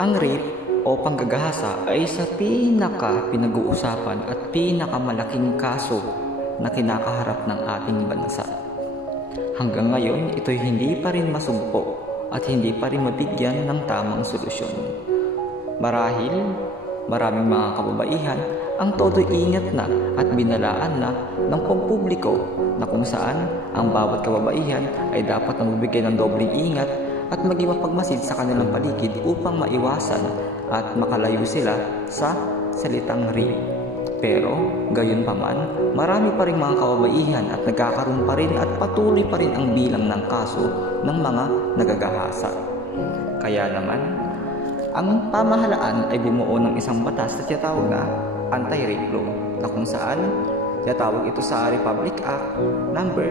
Ang rape o panggagahasa ay isa pinag-uusapan at pinakamalaking kaso na kinakaharap ng ating bansa. Hanggang ngayon, ito'y hindi pa rin masugpo at hindi pa rin mabigyan ng tamang solusyon. Marahil, maraming mga kababaihan ang todo'y ingat na at binalaan na ng pampubliko na kung saan ang bawat kababaihan ay dapat na mabigyan ng dobling ingat at maging mapagmasid sa kanilang paligid upang maiwasan at makalayo sila sa salitang rape. Pero, gayon pa man, marami pa rin mga kababaihan at nagkakaroon pa rin at patuloy pa rin ang bilang ng kaso ng mga nagagahasa. Kaya naman, ang pamahalaan ay bumuo ng isang batas na tinatawag na Anti-Rape Law na kung saan tinatawag ito sa Republic Act number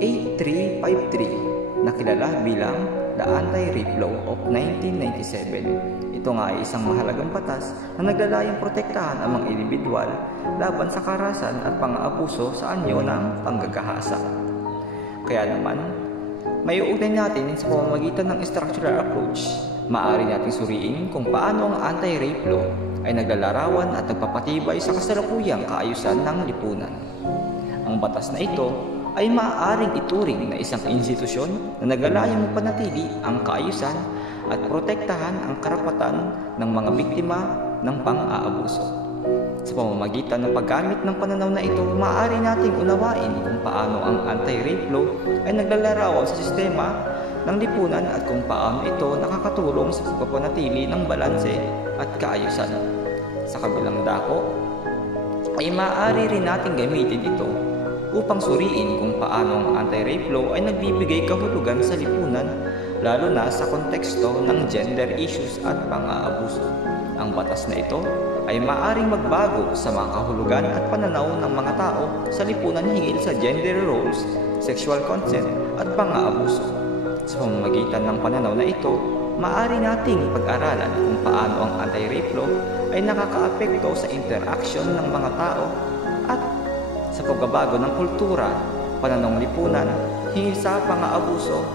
8353 na kilala bilang the Anti-Rape Law of 1997. Ito nga ay isang mahalagang batas na naglalayong protektahan ang mga individual laban sa karahasan at pang-aabuso sa anyo ng panggagahasa. Kaya naman, may uugnay natin sa pamamagitan ng structural approach. Maaari nating suriin kung paano ang Anti-Rape Law ay naglalarawan at nagpapatibay sa kasalukuyang kaayusan ng lipunan. Ang batas na ito ay maaaring ituring na isang institusyon na naglalayong mapanatili ang kaayusan at protektahan ang karapatan ng mga biktima ng pang-aabuso. Sa pamamagitan ng paggamit ng pananaw na ito, maaari nating unawain kung paano ang Anti-Rape Law ay naglalarawan sa sistema ng lipunan at kung paano ito nakakatulong sa pagpapanatili ng balanse at kaayusan. Sa kabilang dako, ay maaari rin nating gamitin ito upang suriin kung paano ang Anti-Rape Law ay nagbibigay kahulugan sa lipunan lalo na sa konteksto ng gender issues at pang-aabuso. Ang batas na ito ay maaaring magbago sa mga kahulugan at pananaw ng mga tao sa lipunan hinggil sa gender roles, sexual consent at pang-aabuso. Sa pamamagitan ng pananaw na ito, maaari nating pag-aralan kung paano ang Anti-Rape Law ay nakakaapekto sa interaction ng mga tao at sa pagbabago ng kultura, pananong lipunan, hinggil sa pang-aabuso